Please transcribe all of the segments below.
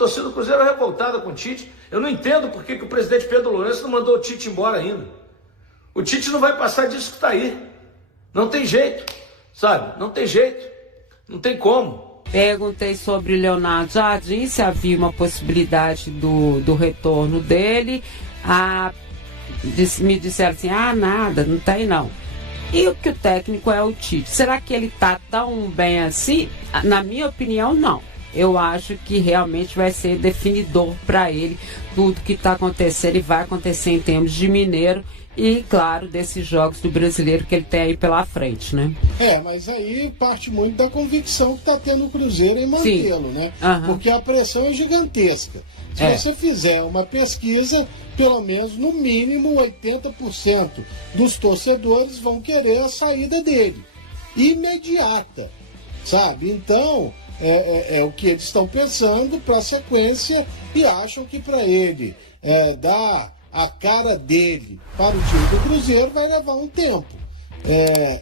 torcida do Cruzeiro é revoltada com o Tite. Eu não entendo por que o presidente Pedro Lourenço não mandou o Tite embora ainda. O Tite não vai passar disso que está aí. Não tem jeito, sabe? Não tem jeito. Não tem como. Perguntei sobre Leonardo Jardim, se havia uma possibilidade do retorno dele. Me disseram assim, nada, não tem não. E o que o técnico é o Tite. Será que ele está tão bem assim? Na minha opinião, não. Eu acho que realmente vai ser definidor para ele tudo que está acontecendo e vai acontecer em termos de Mineiro e, claro, desses jogos do Brasileiro que ele tem aí pela frente, né? Mas aí parte muito da convicção que está tendo o Cruzeiro em mantê-lo, né? Porque a pressão é gigantesca. Se você fizer uma pesquisa, pelo menos, no mínimo, 80% dos torcedores vão querer a saída dele. Imediata, sabe? Então, é o que eles estão pensando para a sequência e acham que para ele dar a cara dele para o time do Cruzeiro vai levar um tempo.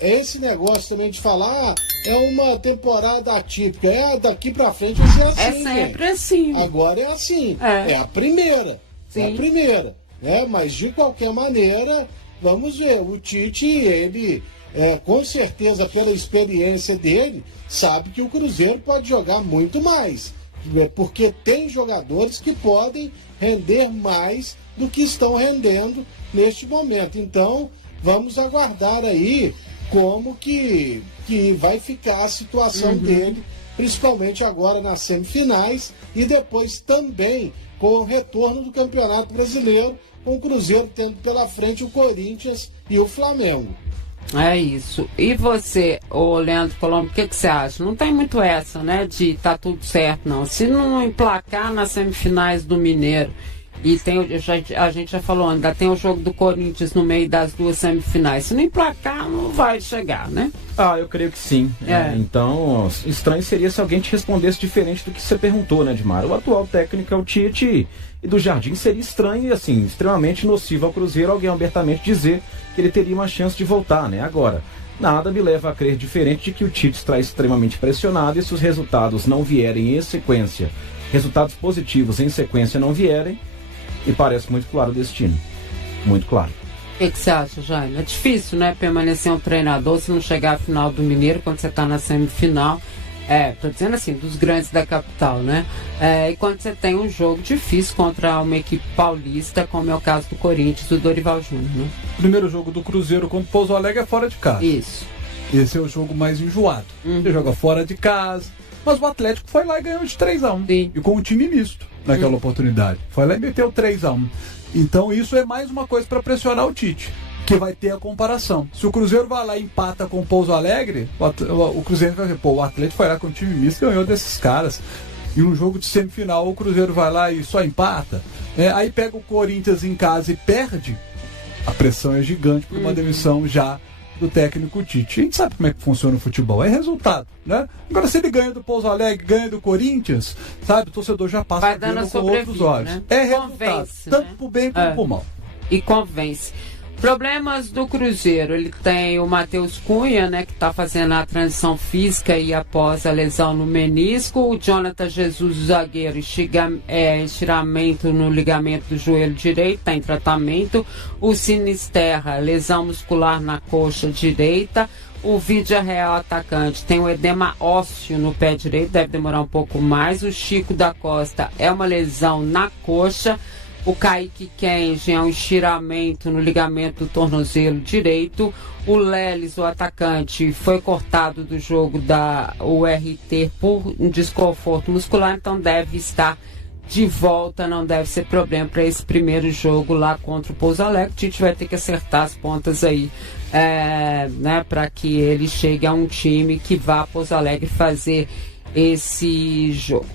Esse negócio também de falar é uma temporada atípica, daqui para frente vai ser assim. É sempre assim. Agora é assim, é a primeira. Sim. É a primeira, mas de qualquer maneira, vamos ver, o Tite, ele com certeza pela experiência dele, sabe que o Cruzeiro pode jogar muito mais, porque tem jogadores que podem render mais do que estão rendendo neste momento. Então, vamos aguardar aí como que vai ficar a situação dele, principalmente agora nas semifinais e depois também com o retorno do Campeonato Brasileiro, com o Cruzeiro tendo pela frente o Corinthians e o Flamengo. É isso. E você, Leandro Colombo, o que você acha? Não tem muito essa, né, de tá tudo certo, não. Se não emplacar nas semifinais do Mineiro, e a gente já falou, ainda tem o jogo do Corinthians no meio das duas semifinais. Se não emplacar, não vai chegar, né? Eu creio que sim. Então, estranho seria se alguém te respondesse diferente do que você perguntou, né, Edmar? O atual técnico é o Tite, e do Jardim seria estranho e, assim, extremamente nocivo ao Cruzeiro alguém abertamente dizer que ele teria uma chance de voltar, né? Agora, nada me leva a crer diferente de que o Tite está extremamente pressionado e se os resultados não vierem em sequência, resultados positivos em sequência não vierem, e parece muito claro o destino. Muito claro. O que você acha, Jaime? É difícil, né, permanecer um treinador se não chegar à final do Mineiro quando você está na semifinal. Tô dizendo assim, dos grandes da capital, né? E quando você tem um jogo difícil contra uma equipe paulista, como é o caso do Corinthians, do Dorival Júnior, né? O primeiro jogo do Cruzeiro contra o Pouso Alegre é fora de casa. Isso. Esse é o jogo mais enjoado. Você joga fora de casa. Mas o Atlético foi lá e ganhou de 3-1. Sim. E com um time misto naquela oportunidade. Foi lá e meteu 3-1. Então isso é mais uma coisa para pressionar o Tite, que vai ter a comparação. Se o Cruzeiro vai lá e empata com o Pouso Alegre, o Cruzeiro vai dizer, o Atlético foi lá com o time misto e ganhou desses caras. E no jogo de semifinal o Cruzeiro vai lá e só empata. Aí pega o Corinthians em casa e perde. A pressão é gigante por uma demissão já do técnico Tite. A gente sabe como é que funciona o futebol, é resultado, né? Agora, se ele ganha do Pouso Alegre, ganha do Corinthians, sabe, o torcedor já passa a ver com outros olhos. Né? É resultado, tanto pro bem como pro mal. E convence. Problemas do Cruzeiro, ele tem o Matheus Cunha, né, que está fazendo a transição física e após a lesão no menisco, o Jonathan Jesus, o zagueiro, estiramento no ligamento do joelho direito, está em tratamento, o Sinisterra, lesão muscular na coxa direita, o Vidia Real, atacante, tem o edema ósseo no pé direito, deve demorar um pouco mais, o Chico da Costa é uma lesão na coxa, o Kaique Kenji é um estiramento no ligamento do tornozelo direito. O Lelis, o atacante, foi cortado do jogo da URT por um desconforto muscular, então deve estar de volta, não deve ser problema para esse primeiro jogo lá contra o Pouso Alegre. A gente vai ter que acertar as pontas aí, né, para que ele chegue a um time que vá a Pouso Alegre fazer esse jogo.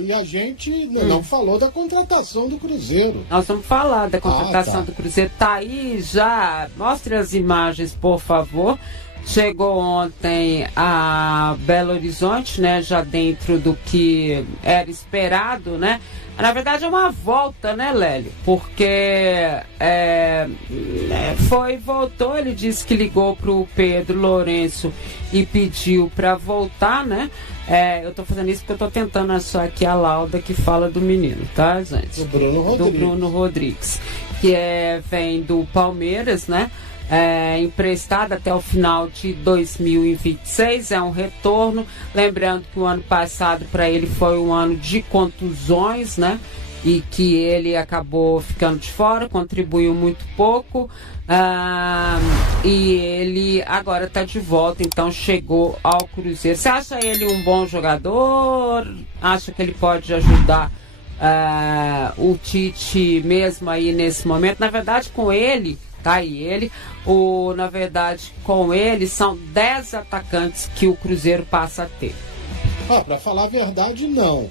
E a gente não falou da contratação do Cruzeiro. Nós vamos falar da contratação do Cruzeiro. Tá aí já. Mostre as imagens, por favor. chegou ontem a Belo Horizonte, né, já dentro do que era esperado, né? Na verdade é uma volta, né, Lélio? Porque voltou, ele disse que ligou pro Pedro Lourenço e pediu para voltar, né? Eu tô fazendo isso porque eu tô tentando achar aqui a lauda que fala do menino, tá, gente? Do Bruno Rodrigues, que vem do Palmeiras, né? Emprestado até o final de 2026, é um retorno. Lembrando que o ano passado para ele foi um ano de contusões, né? E que ele acabou ficando de fora, contribuiu muito pouco. E ele agora está de volta, então chegou ao Cruzeiro. Você acha ele um bom jogador? Acha que ele pode ajudar o Tite mesmo aí nesse momento? Na verdade, com ele... Tá aí ele. Na verdade, com ele, são 10 atacantes que o Cruzeiro passa a ter. Para falar a verdade, não.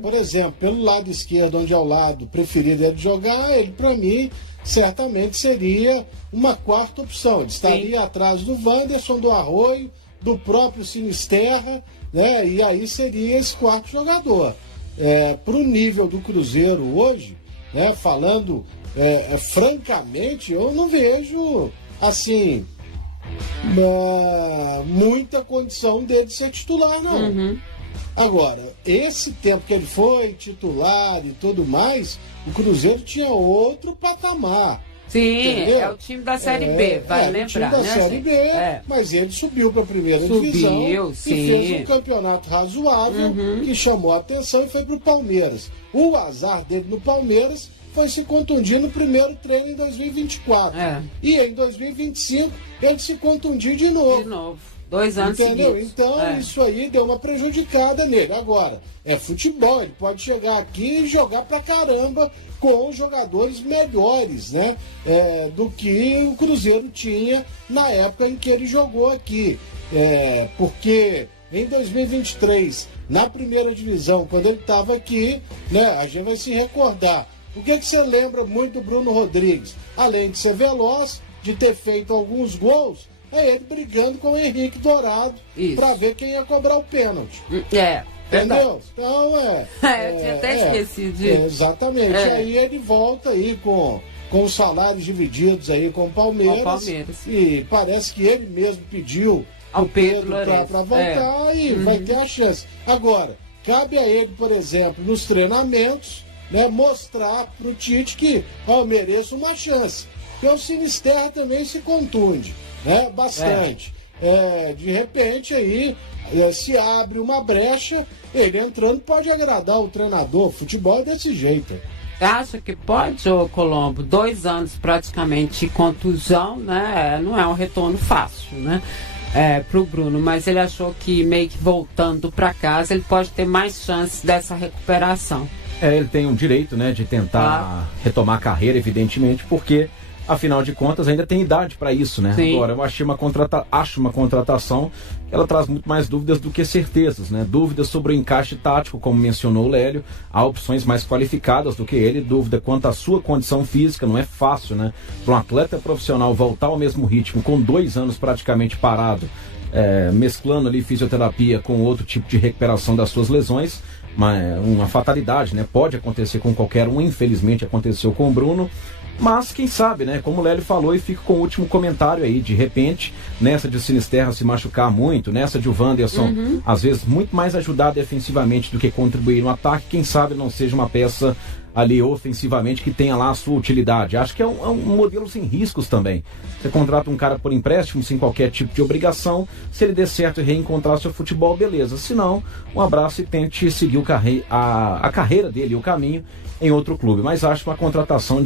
Por exemplo, pelo lado esquerdo, onde é o lado preferido de jogar, ele, para mim, certamente seria uma quarta opção. Ele estaria atrás do Wanderson, do Arroio, do próprio Sinisterra, né? E aí seria esse quarto jogador. Para o nível do Cruzeiro hoje, né? Falando... francamente, eu não vejo assim muita condição dele ser titular, não. Agora, esse tempo que ele foi titular e tudo mais, o Cruzeiro tinha outro patamar. Sim, entendeu? É o time da Série B, vai lembrar, o time da Série B, mas ele subiu para a primeira divisão sim. E fez um campeonato razoável que chamou a atenção e foi para o Palmeiras. O azar dele no Palmeiras foi se contundir no primeiro treino em 2024. E em 2025 ele se contundiu de novo. 2 anos entendeu? seguidos. Então isso aí deu uma prejudicada nele. Agora, é futebol, ele pode chegar aqui e jogar pra caramba com jogadores melhores, né? Do que o Cruzeiro tinha na época em que ele jogou aqui. Porque em 2023, na primeira divisão, quando ele estava aqui, né? A gente vai se recordar. O que você lembra muito do Bruno Rodrigues? Além de ser veloz, de ter feito alguns gols, ele brigando com o Henrique Dourado para ver quem ia cobrar o pênalti. Entendeu? Então, eu tinha até esquecido disso. Exatamente. Aí ele volta aí com os salários divididos aí com o Palmeiras. E parece que ele mesmo pediu ao Pedro para voltar e vai ter a chance. Agora, cabe a ele, por exemplo, nos treinamentos, né, mostrar para o Tite que eu mereço uma chance. Porque o Sinisterra também se contunde, né, bastante. De repente aí se abre uma brecha, ele entrando pode agradar o treinador. Futebol é desse jeito. Acha que pode, ô Colombo? 2 anos praticamente de contusão, né? Não é um retorno fácil, né? Pro Bruno, mas ele achou que meio que voltando para casa ele pode ter mais chances dessa recuperação. Ele tem um direito, né, de tentar retomar a carreira, evidentemente, porque, afinal de contas, ainda tem idade para isso, né? Sim. Agora, eu acho uma contratação que ela traz muito mais dúvidas do que certezas, né? Dúvidas sobre o encaixe tático, como mencionou o Lélio, há opções mais qualificadas do que ele, dúvida quanto à sua condição física, não é fácil, né? Para um atleta profissional voltar ao mesmo ritmo, com 2 anos praticamente parado, mesclando ali fisioterapia com outro tipo de recuperação das suas lesões, uma fatalidade, né? Pode acontecer com qualquer um, infelizmente aconteceu com o Bruno, mas quem sabe, né? Como o Lélio falou, e fico com o último comentário aí, de repente, nessa de Sinisterra se machucar muito, nessa de o Wanderson, às vezes, muito mais ajudar defensivamente do que contribuir no ataque, quem sabe não seja uma peça ali ofensivamente que tenha lá a sua utilidade. Acho que é um modelo sem riscos também. Você contrata um cara por empréstimo, sem qualquer tipo de obrigação, se ele der certo e reencontrar seu futebol, beleza. Se não, um abraço e tente seguir a carreira dele, o caminho em outro clube. Mas acho uma contratação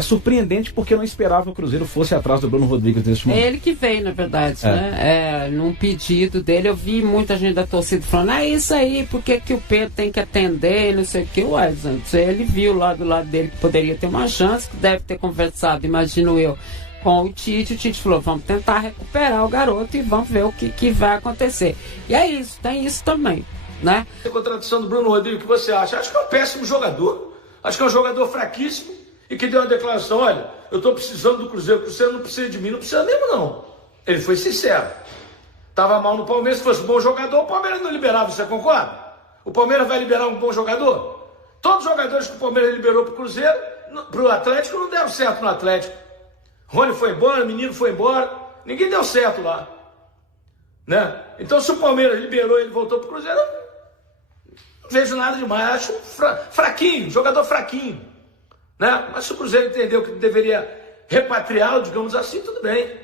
surpreendente, porque eu não esperava que o Cruzeiro fosse atrás do Bruno Rodrigues nesse momento. É ele que veio, na verdade, né? Num pedido dele, eu vi muita gente da torcida falando, isso aí, por que o Pedro tem que atender, e não sei o que. Gente, ele viu lá do lado dele que poderia ter uma chance, que deve ter conversado, imagino eu, com o Tite falou, vamos tentar recuperar o garoto e vamos ver o que vai acontecer. E é isso, tem isso também, né? A contratação do Bruno Rodrigues, o que você acha? Acho que é um péssimo jogador, acho que é um jogador fraquíssimo, e que deu uma declaração, olha, eu estou precisando do Cruzeiro não precisa de mim, não precisa mesmo não. Ele foi sincero. Estava mal no Palmeiras, se fosse bom jogador, o Palmeiras não liberava, você concorda? O Palmeiras vai liberar um bom jogador? Todos os jogadores que o Palmeiras liberou para o Cruzeiro, para o Atlético, não deram certo no Atlético. Rony foi embora, o menino foi embora, ninguém deu certo lá. Né? Então, se o Palmeiras liberou e ele voltou para o Cruzeiro, eu não vejo nada demais. Acho fraquinho, jogador fraquinho. Né? Mas se o Cruzeiro entendeu que deveria repatriá-lo, digamos assim, tudo bem.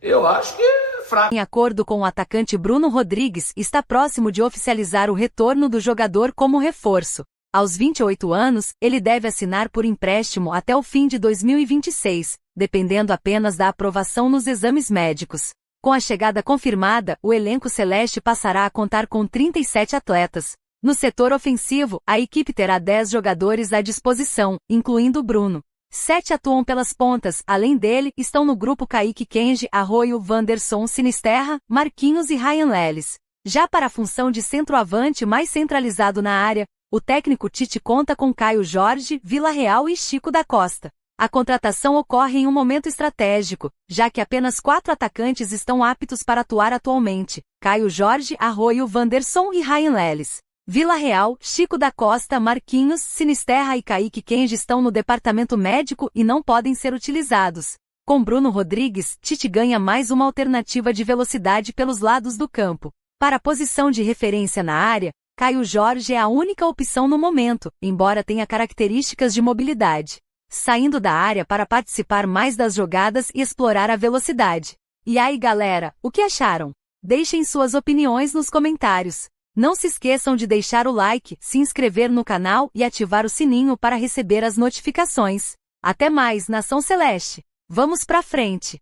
Eu acho que é fraco. Em acordo com o atacante Bruno Rodrigues, está próximo de oficializar o retorno do jogador como reforço. Aos 28 anos, ele deve assinar por empréstimo até o fim de 2026, dependendo apenas da aprovação nos exames médicos. Com a chegada confirmada, o elenco celeste passará a contar com 37 atletas. No setor ofensivo, a equipe terá 10 jogadores à disposição, incluindo Bruno. 7 atuam pelas pontas, além dele, estão no grupo Kaique Kenji, Arroio, Wanderson, Sinisterra, Marquinhos e Ryan Leles. Já para a função de centroavante mais centralizado na área, o técnico Tite conta com Caio Jorge, Vila Real e Chico da Costa. A contratação ocorre em um momento estratégico, já que apenas 4 atacantes estão aptos para atuar atualmente: Caio Jorge, Arroio, Wanderson e Ryan Leles. Vila Real, Chico da Costa, Marquinhos, Sinisterra e Kaique Kenji estão no departamento médico e não podem ser utilizados. Com Bruno Rodrigues, Tite ganha mais uma alternativa de velocidade pelos lados do campo. Para a posição de referência na área, Caio Jorge é a única opção no momento, embora tenha características de mobilidade. Saindo da área para participar mais das jogadas e explorar a velocidade. E aí galera, o que acharam? Deixem suas opiniões nos comentários. Não se esqueçam de deixar o like, se inscrever no canal e ativar o sininho para receber as notificações. Até mais, Nação Celeste! Vamos pra frente!